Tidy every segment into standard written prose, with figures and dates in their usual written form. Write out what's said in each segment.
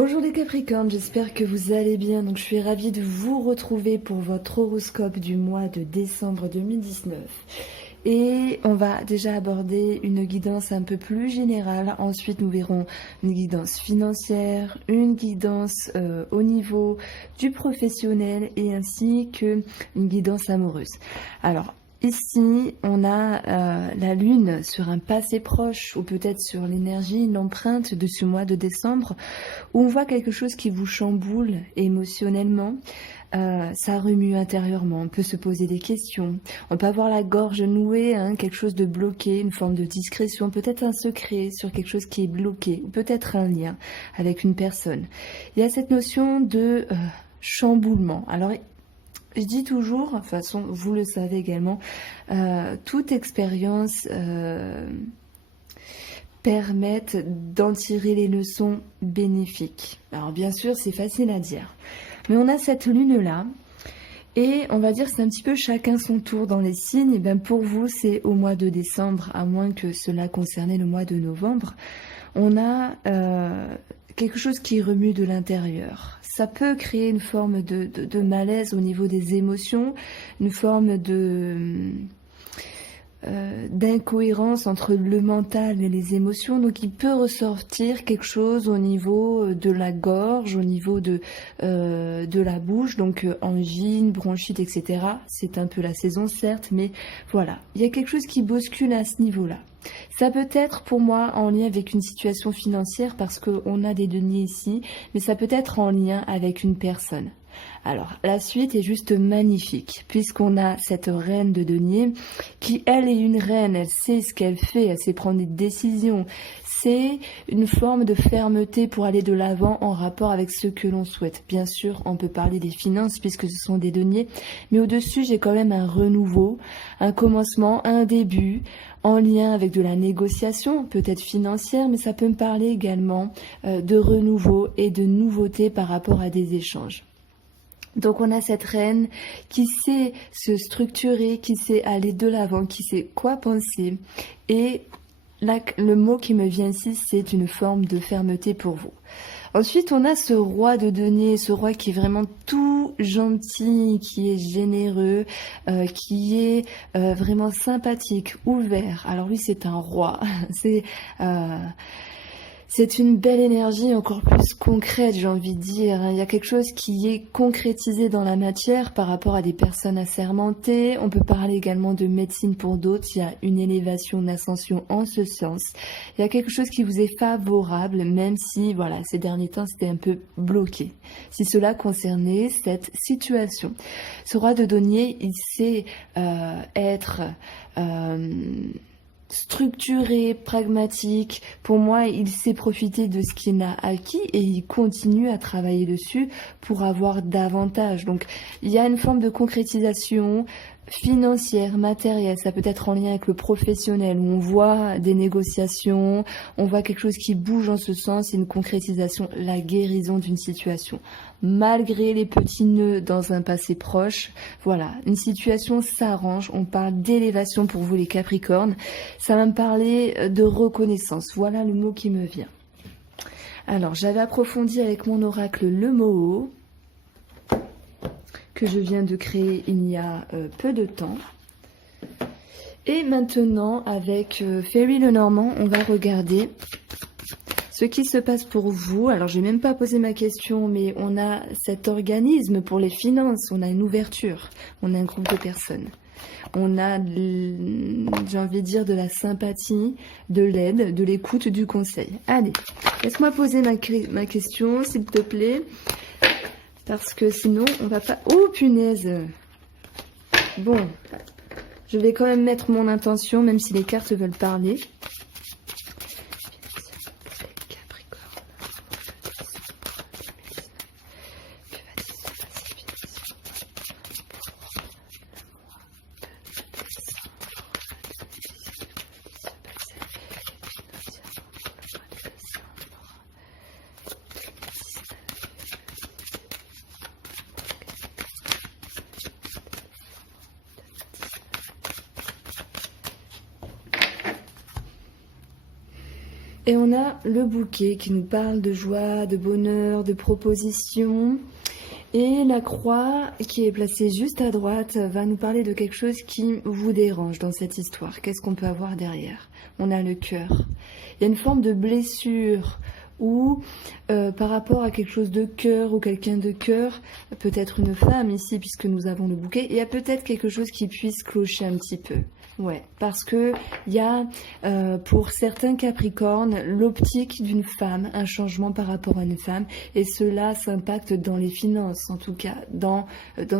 Bonjour les Capricornes, j'espère que vous allez bien. Donc je suis ravie de vous retrouver pour votre horoscope du mois de décembre 2019. Et on va déjà aborder une guidance un peu plus générale. Ensuite, nous verrons une guidance financière, une guidance au niveau du professionnel et ainsi que une guidance amoureuse. Alors, ici, on a la lune sur un passé proche ou peut-être sur l'énergie, une empreinte de ce mois de décembre où on voit quelque chose qui vous chamboule émotionnellement. Ça remue intérieurement, on peut se poser des questions, on peut avoir la gorge nouée, quelque chose de bloqué, une forme de discrétion, peut-être un secret sur quelque chose qui est bloqué, ou peut-être un lien avec une personne. Il y a cette notion de chamboulement. Alors, je dis toujours, de toute façon, vous le savez également, toute expérience permettent d'en tirer les leçons bénéfiques. Alors bien sûr, c'est facile à dire. Mais on a cette lune-là, et on va dire c'est un petit peu chacun son tour dans les signes. Et bien pour vous, c'est au mois de décembre, à moins que cela concernait le mois de novembre. On a quelque chose qui remue de l'intérieur. Ça peut créer une forme de malaise au niveau des émotions, une forme d'incohérence entre le mental et les émotions, donc il peut ressortir quelque chose au niveau de la gorge, au niveau de la bouche, donc angine, bronchite, etc. C'est un peu la saison certes, mais voilà, il y a quelque chose qui bouscule à ce niveau-là. Ça peut être pour moi en lien avec une situation financière parce qu'on a des deniers ici, mais ça peut être en lien avec une personne. Alors, la suite est juste magnifique, puisqu'on a cette reine de denier qui, elle, est une reine, elle sait ce qu'elle fait, elle sait prendre des décisions. C'est une forme de fermeté pour aller de l'avant en rapport avec ce que l'on souhaite. Bien sûr, on peut parler des finances puisque ce sont des deniers, mais au-dessus, j'ai quand même un renouveau, un commencement, un début, en lien avec de la négociation, peut-être financière, mais ça peut me parler également de renouveau et de nouveauté par rapport à des échanges. Donc on a cette reine qui sait se structurer, qui sait aller de l'avant, qui sait quoi penser. Et là, le mot qui me vient ici, c'est une forme de fermeté pour vous. Ensuite, on a ce roi de denier, ce roi qui est vraiment tout gentil, qui est généreux, qui est vraiment sympathique, ouvert. Alors lui, c'est un roi. C'est une belle énergie encore plus concrète, j'ai envie de dire. Il y a quelque chose qui est concrétisé dans la matière par rapport à des personnes assermentées. On peut parler également de médecine pour d'autres. Il y a une élévation, une ascension en ce sens. Il y a quelque chose qui vous est favorable, même si, voilà, ces derniers temps, c'était un peu bloqué. Si cela concernait cette situation. Ce roi de denier, il sait être structuré, pragmatique. Pour moi, il sait profiter de ce qu'il a acquis et il continue à travailler dessus pour avoir davantage. Donc, il y a une forme de concrétisation financière, matérielle. Ça peut être en lien avec le professionnel où on voit des négociations, on voit quelque chose qui bouge en ce sens, une concrétisation, la guérison d'une situation. Malgré les petits nœuds dans un passé proche, voilà, une situation s'arrange, on parle d'élévation pour vous les Capricornes, ça va me parler de reconnaissance, voilà le mot qui me vient. Alors, j'avais approfondi avec mon oracle le Moho, que je viens de créer il y a peu de temps. Et maintenant, avec Ferry Lenormand, on va regarder ce qui se passe pour vous. Alors, je n'ai même pas posé ma question, mais on a cet organisme pour les finances, on a une ouverture, on a un groupe de personnes. On a, j'ai envie de dire, de la sympathie, de l'aide, de l'écoute, du conseil. Allez, laisse-moi poser ma question, s'il te plaît. Parce que sinon, on va pas... Oh, punaise! Bon, je vais quand même mettre mon intention, même si les cartes veulent parler. Et on a le bouquet qui nous parle de joie, de bonheur, de proposition. Et la croix qui est placée juste à droite va nous parler de quelque chose qui vous dérange dans cette histoire. Qu'est-ce qu'on peut avoir derrière? On a le cœur. Il y a une forme de blessure ou par rapport à quelque chose de cœur ou quelqu'un de cœur, peut-être une femme ici puisque nous avons le bouquet, il y a peut-être quelque chose qui puisse clocher un petit peu. Ouais, parce que il y a pour certains Capricornes l'optique d'une femme, un changement par rapport à une femme, et cela s'impacte dans les finances, en tout cas dans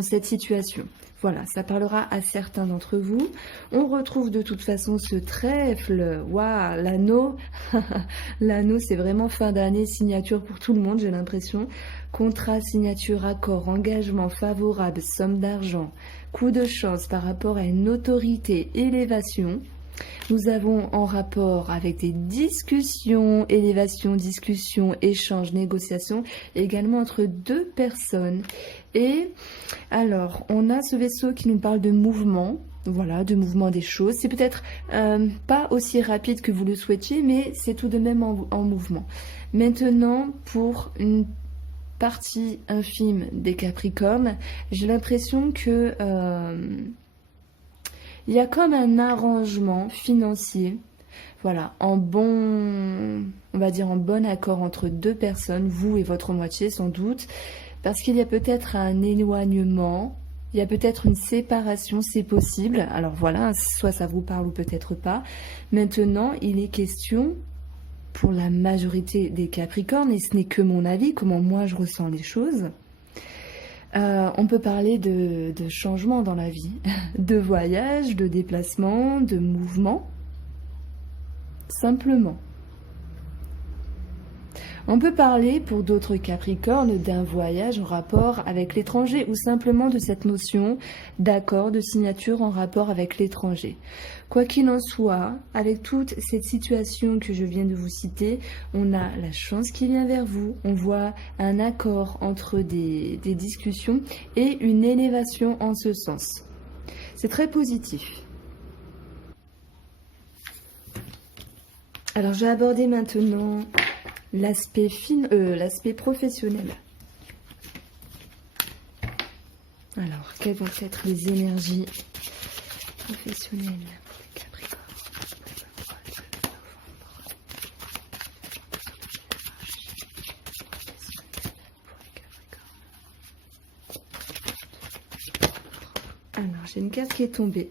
cette situation. Voilà, ça parlera à certains d'entre vous. On retrouve de toute façon ce trèfle. Waouh, l'anneau. L'anneau, c'est vraiment fin d'année, signature pour tout le monde, j'ai l'impression. Contrat, signature, accord, engagement favorable, somme d'argent, coup de chance par rapport à une autorité, élévation. Nous avons en rapport avec des discussions, élévation, discussion, échange, négociation, également entre deux personnes. Et alors, on a ce vaisseau qui nous parle de mouvement, voilà, de mouvement des choses. C'est peut-être pas aussi rapide que vous le souhaitiez, mais c'est tout de même en mouvement. Maintenant, pour une partie infime des Capricornes, j'ai l'impression que il y a comme un arrangement financier, voilà, on va dire en bon accord entre deux personnes, vous et votre moitié sans doute, parce qu'il y a peut-être un éloignement, il y a peut-être une séparation, c'est possible. Alors voilà, soit ça vous parle ou peut-être pas. Maintenant, il est question, pour la majorité des Capricornes, et ce n'est que mon avis, comment moi je ressens les choses, on peut parler de changement dans la vie, de voyage, de déplacement, de mouvement, simplement. On peut parler, pour d'autres Capricornes, d'un voyage en rapport avec l'étranger ou simplement de cette notion d'accord, de signature en rapport avec l'étranger. Quoi qu'il en soit, avec toute cette situation que je viens de vous citer, on a la chance qui vient vers vous, on voit un accord entre des discussions et une élévation en ce sens. C'est très positif. Alors j'ai abordé maintenant l'aspect professionnel. Alors, quelles vont être les énergies professionnelles des Capricornes? Alors, j'ai une carte qui est tombée.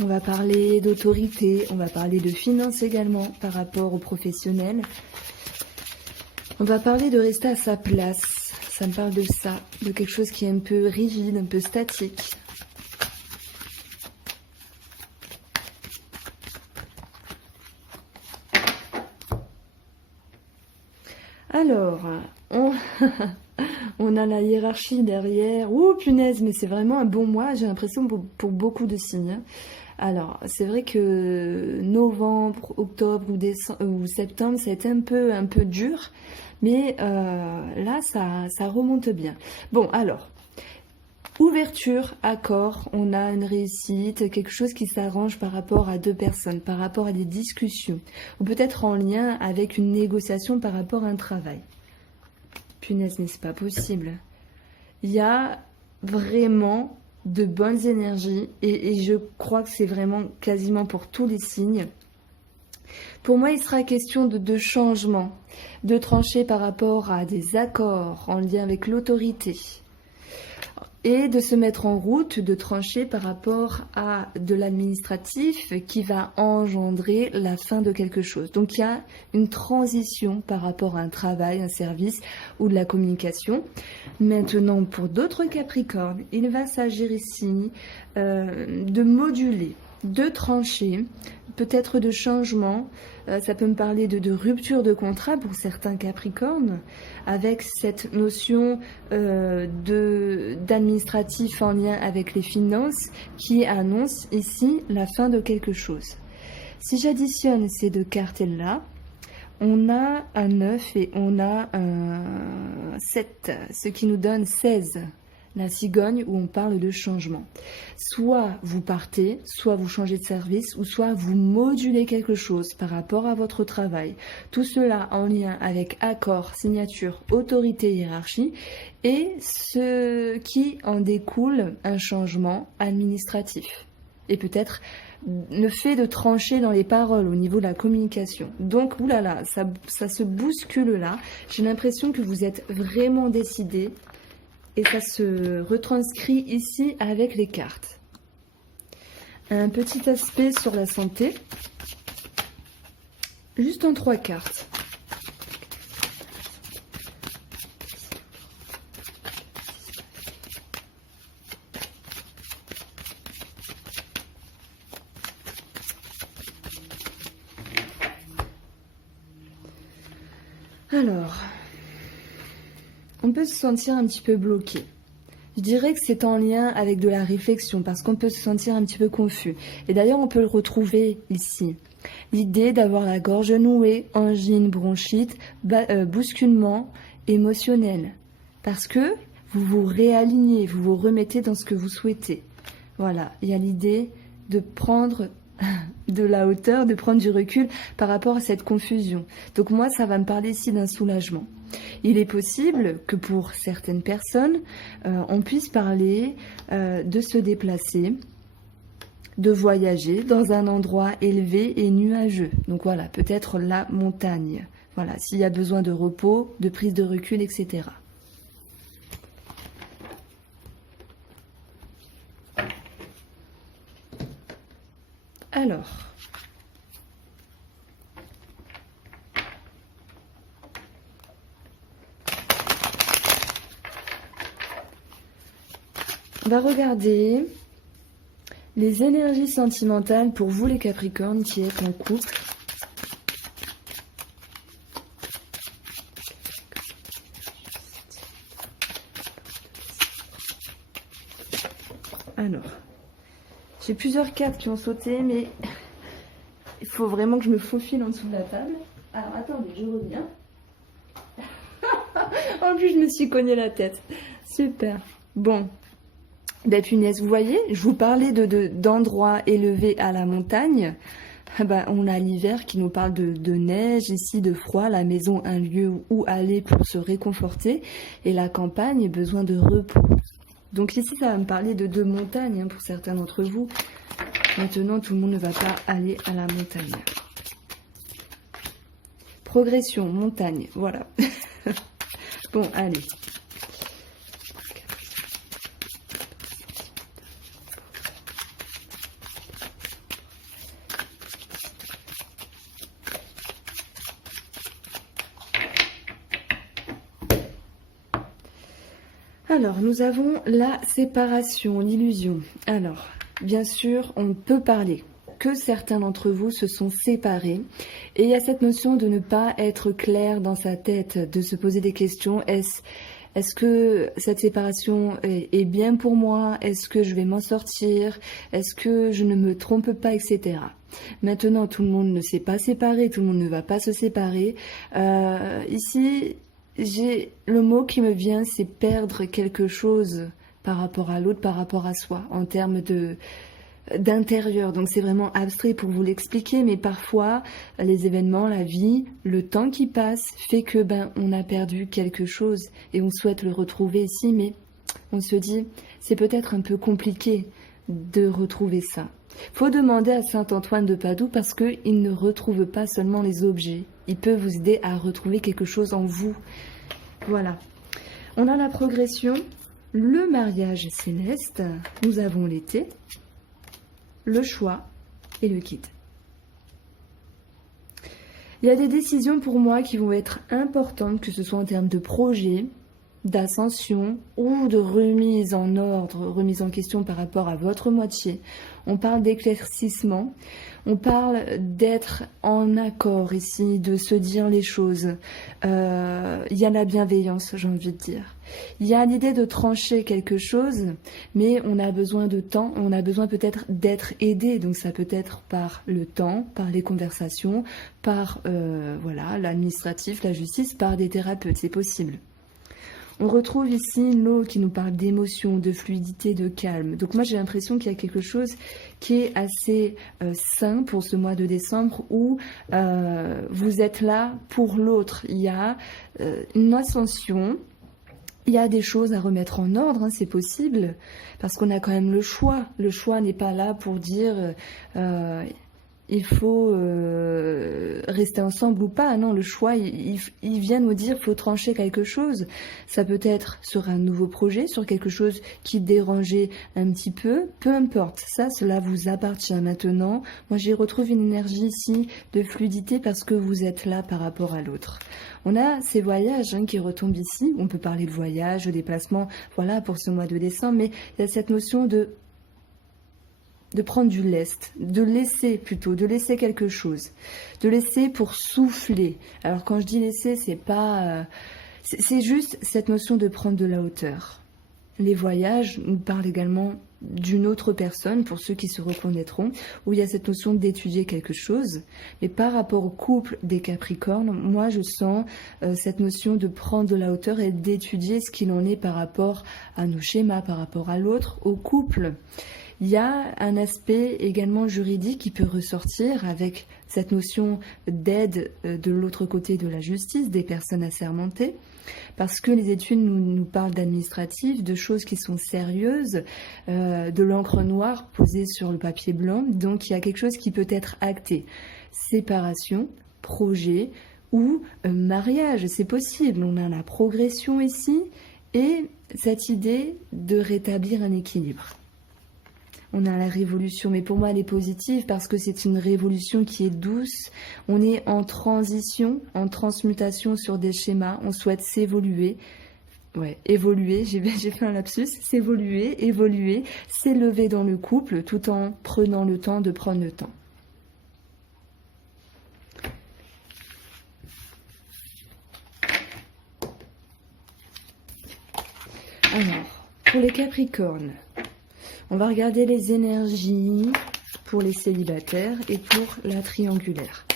On va parler d'autorité, on va parler de finances également par rapport aux professionnels. On va parler de rester à sa place. Ça me parle de ça, de quelque chose qui est un peu rigide, un peu statique. Alors, on a la hiérarchie derrière. Ouh, punaise, mais c'est vraiment un bon mois, j'ai l'impression, pour beaucoup de signes. Alors, c'est vrai que novembre, octobre ou septembre, ça a été un peu dur, mais là, ça remonte bien. Bon, alors, ouverture, accord, on a une réussite, quelque chose qui s'arrange par rapport à deux personnes, par rapport à des discussions, ou peut-être en lien avec une négociation par rapport à un travail. Punaise, mais c'est pas possible. Il y a vraiment de bonnes énergies et je crois que c'est vraiment quasiment pour tous les signes. Pour moi, il sera question de changement, de trancher par rapport à des accords en lien avec l'autorité et de se mettre en route, de trancher par rapport à de l'administratif qui va engendrer la fin de quelque chose. Donc il y a une transition par rapport à un travail, un service ou de la communication. Maintenant, pour d'autres Capricornes, il va s'agir ici de moduler, de trancher, peut-être de changement. Ça peut me parler de rupture de contrat pour certains Capricornes, avec cette notion d'administratif en lien avec les finances qui annonce ici la fin de quelque chose. Si j'additionne ces deux cartes-là, on a un 9 et on a un 7, ce qui nous donne 16. la cigogne où on parle de changement. Soit vous partez, soit vous changez de service, ou soit vous modulez quelque chose par rapport à votre travail. Tout cela en lien avec accord, signature, autorité, hiérarchie, et ce qui en découle un changement administratif. Et peut-être le fait de trancher dans les paroles au niveau de la communication. Donc, oulala, ça se bouscule là. J'ai l'impression que vous êtes vraiment décidé. Et ça se retranscrit ici avec les cartes. Un petit aspect sur la santé. Juste en 3 cartes. Alors, on peut se sentir un petit peu bloqué. Je dirais que c'est en lien avec de la réflexion parce qu'on peut se sentir un petit peu confus. Et d'ailleurs, on peut le retrouver ici. L'idée d'avoir la gorge nouée, angine, bronchite, bousculement émotionnel. Parce que vous vous réalignez, vous vous remettez dans ce que vous souhaitez. Voilà, il y a l'idée de prendre de la hauteur, de prendre du recul par rapport à cette confusion. Donc moi, ça va me parler ici d'un soulagement. Il est possible que pour certaines personnes, on puisse parler de se déplacer, de voyager dans un endroit élevé et nuageux. Donc voilà, peut-être la montagne. Voilà, s'il y a besoin de repos, de prise de recul, etc. Alors, on va regarder les énergies sentimentales pour vous les Capricornes qui êtes en couple. Alors, j'ai plusieurs cartes qui ont sauté, mais il faut vraiment que je me faufile en dessous de la table. Alors, attendez, je reviens. En plus, je me suis cogné la tête. Super. Bon. Ben, punaise, vous voyez, je vous parlais d'endroits élevés à la montagne. Ben, on a l'hiver qui nous parle de neige, ici de froid, la maison, un lieu où aller pour se réconforter, et la campagne, besoin de repos. Donc ici, ça va me parler de montagnes hein, pour certains d'entre vous. Maintenant, tout le monde ne va pas aller à la montagne. Progression, montagne, voilà. Bon, allez. Alors, nous avons la séparation, l'illusion. Alors, bien sûr, on peut parler que certains d'entre vous se sont séparés. Et il y a cette notion de ne pas être clair dans sa tête, de se poser des questions. Est-ce que cette séparation est bien pour moi? Est-ce que je vais m'en sortir? Est-ce que je ne me trompe pas, etc. Maintenant, tout le monde ne s'est pas séparé, tout le monde ne va pas se séparer. Ici, le mot qui me vient, c'est perdre quelque chose par rapport à l'autre, par rapport à soi, en termes d'intérieur. Donc c'est vraiment abstrait pour vous l'expliquer, mais parfois les événements, la vie, le temps qui passe fait que on a perdu quelque chose et on souhaite le retrouver ici, mais on se dit c'est peut-être un peu compliqué de retrouver ça. Faut demander à Saint Antoine de Padoue parce qu'il ne retrouve pas seulement les objets. Il peut vous aider à retrouver quelque chose en vous. Voilà. On a la progression, le mariage céleste, nous avons l'été, le choix et le quitte. Il y a des décisions pour moi qui vont être importantes, que ce soit en termes de projet, d'ascension ou de remise en ordre, remise en question par rapport à votre moitié. On parle d'éclaircissement, on parle d'être en accord ici, de se dire les choses. Il y a la bienveillance, j'ai envie de dire. Il y a l'idée de trancher quelque chose, mais on a besoin de temps, on a besoin peut-être d'être aidé. Donc ça peut être par le temps, par les conversations, par l'administratif, la justice, par des thérapeutes, c'est possible. On retrouve ici l'eau qui nous parle d'émotion, de fluidité, de calme. Donc moi j'ai l'impression qu'il y a quelque chose qui est assez sain pour ce mois de décembre où vous êtes là pour l'autre. Il y a une ascension. Il y a des choses à remettre en ordre, hein, c'est possible, parce qu'on a quand même le choix. Le choix n'est pas là pour dire il faut rester ensemble ou pas. Non, le choix, il vient nous dire faut trancher quelque chose. Ça peut être sur un nouveau projet, sur quelque chose qui dérangeait un petit peu. Peu importe, ça, cela vous appartient maintenant. Moi, j'y retrouve une énergie ici de fluidité parce que vous êtes là par rapport à l'autre. On a ces voyages qui retombent ici. On peut parler de voyage, de déplacement, voilà, pour ce mois de décembre. Mais il y a cette notion de prendre du lest, de laisser plutôt, de laisser quelque chose, de laisser pour souffler. Alors quand je dis laisser, c'est pas, c'est juste cette notion de prendre de la hauteur. Les voyages nous parlent également d'une autre personne, pour ceux qui se reconnaîtront, où il y a cette notion d'étudier quelque chose. Mais par rapport au couple des Capricornes, moi je sens cette notion de prendre de la hauteur et d'étudier ce qu'il en est par rapport à nos schémas, par rapport à l'autre, au couple. Il y a un aspect également juridique qui peut ressortir avec cette notion d'aide de l'autre côté de la justice, des personnes assermentées, parce que les études nous parlent d'administratif, de choses qui sont sérieuses, de l'encre noire posée sur le papier blanc, donc il y a quelque chose qui peut être acté. Séparation, projet ou mariage, c'est possible. On a la progression ici et cette idée de rétablir un équilibre. On a la révolution, mais pour moi elle est positive parce que c'est une révolution qui est douce. On est en transition, en transmutation sur des schémas. On souhaite s'évoluer. Ouais, évoluer, j'ai fait un lapsus. S'évoluer, évoluer, s'élever dans le couple tout en prenant le temps de prendre le temps. Alors, pour les Capricornes, on va regarder les énergies pour les célibataires et pour la triangulaire.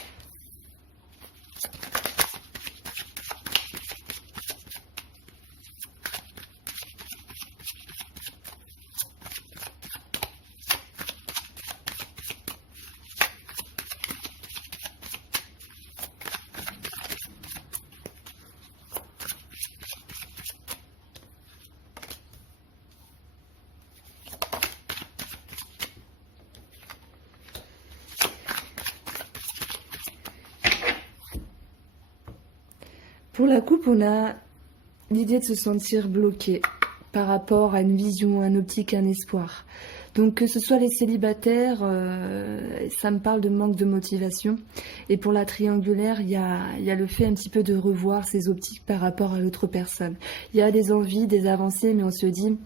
Pour la coupe, on a l'idée de se sentir bloqué par rapport à une vision, un optique, un espoir. Donc que ce soit les célibataires, ça me parle de manque de motivation. Et pour la triangulaire, il y a le fait un petit peu de revoir ses optiques par rapport à l'autre personne. Il y a des envies, des avancées, mais on se dit,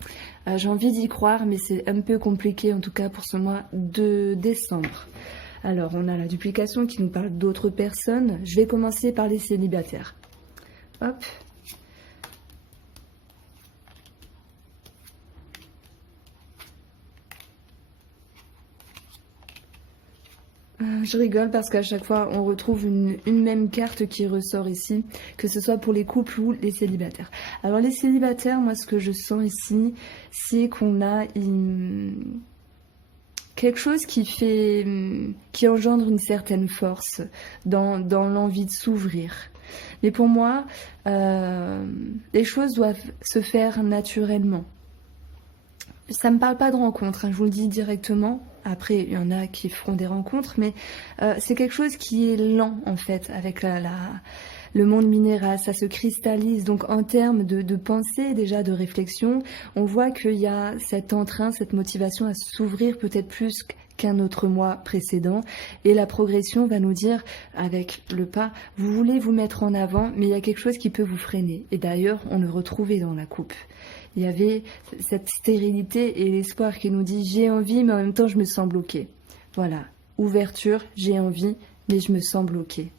j'ai envie d'y croire, mais c'est un peu compliqué, en tout cas pour ce mois de décembre. Alors, on a la duplication qui nous parle d'autres personnes. Je vais commencer par les célibataires. Hop. Je rigole parce qu'à chaque fois, on retrouve une même carte qui ressort ici, que ce soit pour les couples ou les célibataires. Alors les célibataires, moi ce que je sens ici, c'est qu'on a quelque chose qui engendre une certaine force dans l'envie de s'ouvrir. Mais pour moi, les choses doivent se faire naturellement. Ça ne me parle pas de rencontre, je vous le dis directement. Après, il y en a qui feront des rencontres, mais c'est quelque chose qui est lent, en fait, avec le monde minéral. Ça se cristallise. Donc, en termes de pensée, déjà, de réflexion, on voit qu'il y a cet entrain, cette motivation à s'ouvrir peut-être plus qu'un autre mois précédent. Et la progression va nous dire, avec le pas, vous voulez vous mettre en avant, mais il y a quelque chose qui peut vous freiner. Et d'ailleurs, on le retrouvait dans la coupe. Il y avait cette stérilité et l'espoir qui nous dit j'ai envie mais en même temps je me sens bloquée. Voilà, ouverture, j'ai envie mais je me sens bloquée.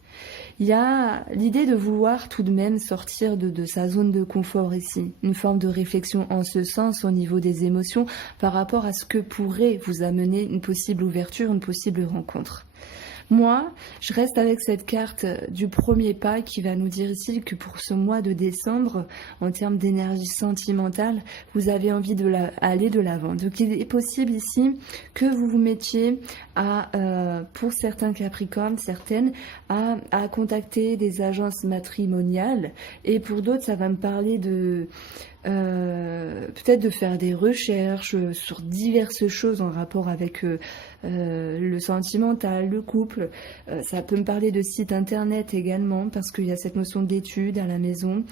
Il y a l'idée de vouloir tout de même sortir de sa zone de confort ici. Une forme de réflexion en ce sens au niveau des émotions par rapport à ce que pourrait vous amener une possible ouverture, une possible rencontre. Moi, je reste avec cette carte du premier pas qui va nous dire ici que pour ce mois de décembre, en termes d'énergie sentimentale, vous avez envie aller de l'avant. Donc il est possible ici que vous vous mettiez pour certains Capricornes, certaines, à contacter des agences matrimoniales. Et pour d'autres, ça va me parler de... peut-être de faire des recherches sur diverses choses en rapport avec le sentimental, le couple. Ça peut me parler de sites internet également parce qu'il y a cette notion d'études à la maison.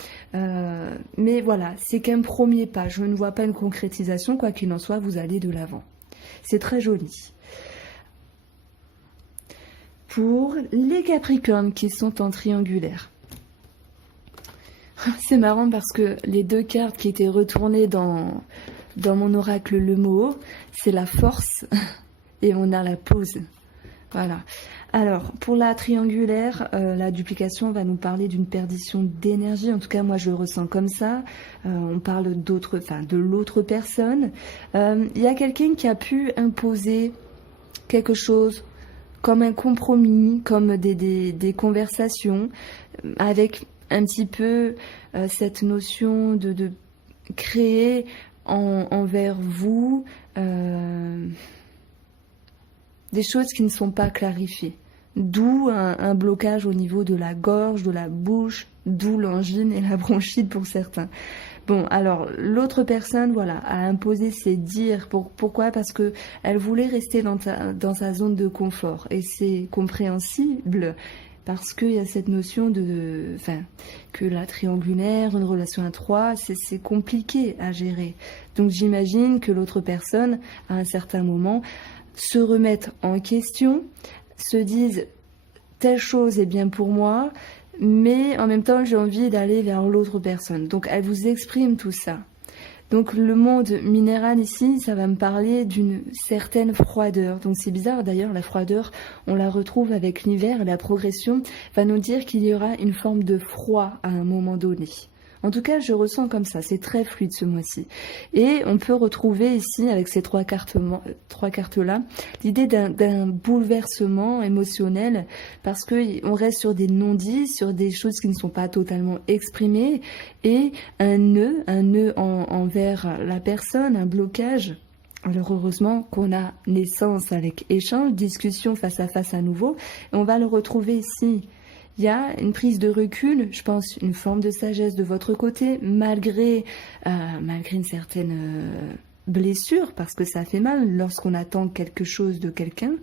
Mais voilà, c'est qu'un premier pas. Je ne vois pas une concrétisation, quoi qu'il en soit, vous allez de l'avant. C'est très joli. Pour les Capricornes qui sont en triangulaire. C'est marrant parce que les deux cartes qui étaient retournées dans mon oracle le mot, c'est la force et on a la pause. Voilà. Alors, pour la triangulaire, la duplication va nous parler d'une perdition d'énergie. En tout cas, moi, je le ressens comme ça. On parle de l'autre personne. Il y a quelqu'un qui a pu imposer quelque chose comme un compromis, comme des conversations avec un petit peu cette notion de créer envers vous des choses qui ne sont pas clarifiées. D'où un blocage au niveau de la gorge, de la bouche, d'où l'angine et la bronchite pour certains. Bon, alors, l'autre personne, voilà, a imposé ses dires. Pourquoi? Parce que elle voulait rester dans sa zone de confort. Et c'est compréhensible. Parce qu'il y a cette notion que la triangulaire, une relation à trois, c'est compliqué à gérer. Donc j'imagine que l'autre personne, à un certain moment, se remette en question, se dise telle chose est bien pour moi, mais en même temps j'ai envie d'aller vers l'autre personne. Donc elle vous exprime tout ça. Donc le monde minéral ici, ça va me parler d'une certaine froideur. Donc c'est bizarre d'ailleurs, la froideur, on la retrouve avec l'hiver. La progression va nous dire qu'il y aura une forme de froid à un moment donné. En tout cas, je ressens comme ça, c'est très fluide ce mois-ci. Et on peut retrouver ici, avec ces trois cartes-là, l'idée d'un bouleversement émotionnel, parce qu'on reste sur des non-dits, sur des choses qui ne sont pas totalement exprimées, et un nœud envers la personne, un blocage. Alors heureusement qu'on a naissance avec échange, discussion face à nouveau, et on va le retrouver ici. Il y a une prise de recul, je pense, une forme de sagesse de votre côté, malgré une certaine blessure, parce que ça fait mal lorsqu'on attend quelque chose de quelqu'un.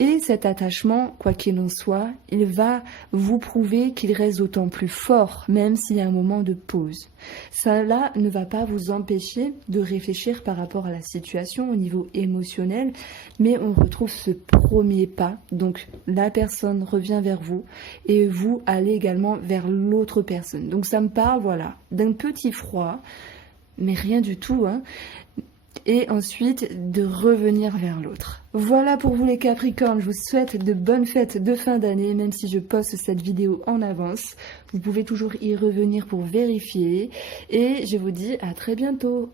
Et cet attachement, quoi qu'il en soit, il va vous prouver qu'il reste d'autant plus fort, même s'il y a un moment de pause. Cela ne va pas vous empêcher de réfléchir par rapport à la situation au niveau émotionnel, mais on retrouve ce premier pas. Donc la personne revient vers vous et vous allez également vers l'autre personne. Donc ça me parle, voilà, d'un petit froid, mais rien du tout, hein. Et ensuite de revenir vers l'autre. Voilà pour vous les Capricornes, je vous souhaite de bonnes fêtes de fin d'année, même si je poste cette vidéo en avance. Vous pouvez toujours y revenir pour vérifier. Et je vous dis à très bientôt.